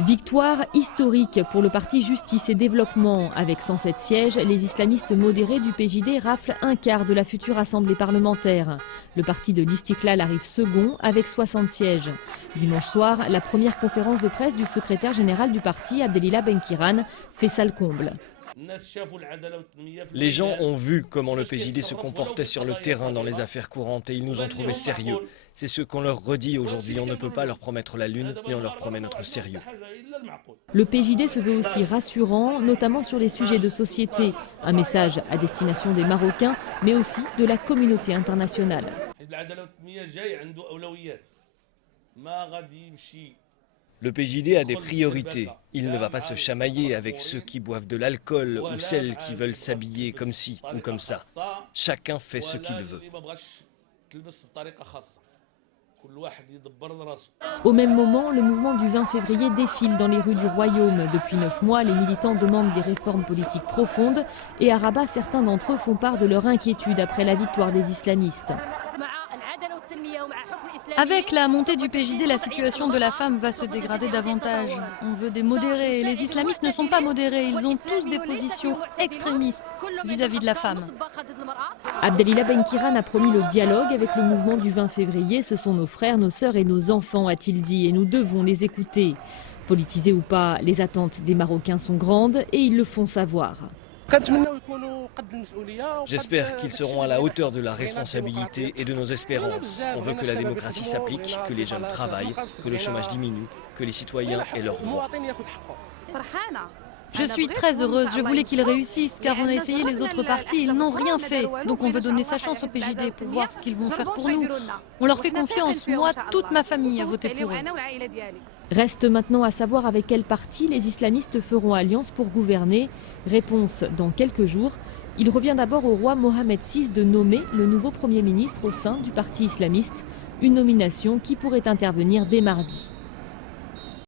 Victoire historique pour le parti Justice et Développement. Avec 107 sièges, les islamistes modérés du PJD raflent un quart de la future assemblée parlementaire. Le parti de l'Istiklal arrive second avec 60 sièges. Dimanche soir, la première conférence de presse du secrétaire général du parti, Abdelila Benkiran, fait salle comble. Les gens ont vu comment le PJD se comportait sur le terrain dans les affaires courantes et ils nous ont trouvés sérieux. C'est ce qu'on leur redit aujourd'hui. On ne peut pas leur promettre la lune, mais on leur promet notre sérieux. Le PJD se veut aussi rassurant, notamment sur les sujets de société. Un message à destination des Marocains, mais aussi de la communauté internationale. Le PJD a des priorités. Il ne va pas se chamailler avec ceux qui boivent de l'alcool ou celles qui veulent s'habiller comme ci ou comme ça. Chacun fait ce qu'il veut. Au même moment, le mouvement du 20 février défile dans les rues du royaume. Depuis 9 mois, les militants demandent des réformes politiques profondes et à Rabat, certains d'entre eux font part de leur inquiétude après la victoire des islamistes. Avec la montée du PJD, la situation de la femme va se dégrader davantage. On veut des modérés. Les islamistes ne sont pas modérés. Ils ont tous des positions extrémistes vis-à-vis de la femme. Abdelila Benkiran a promis le dialogue avec le mouvement du 20 février. Ce sont nos frères, nos sœurs et nos enfants, a-t-il dit, et nous devons les écouter. Politisés ou pas, les attentes des Marocains sont grandes et ils le font savoir. J'espère qu'ils seront à la hauteur de la responsabilité et de nos espérances. On veut que la démocratie s'applique, que les jeunes travaillent, que le chômage diminue, que les citoyens aient leurs droits. Je suis très heureuse, je voulais qu'ils réussissent car on a essayé les autres partis, ils n'ont rien fait. Donc on veut donner sa chance au PJD pour voir ce qu'ils vont faire pour nous. On leur fait confiance, moi, toute ma famille a voté pour eux. Reste maintenant à savoir avec quel parti les islamistes feront alliance pour gouverner. Réponse dans quelques jours. Il revient d'abord au roi Mohamed VI de nommer le nouveau Premier ministre au sein du parti islamiste, une nomination qui pourrait intervenir dès mardi.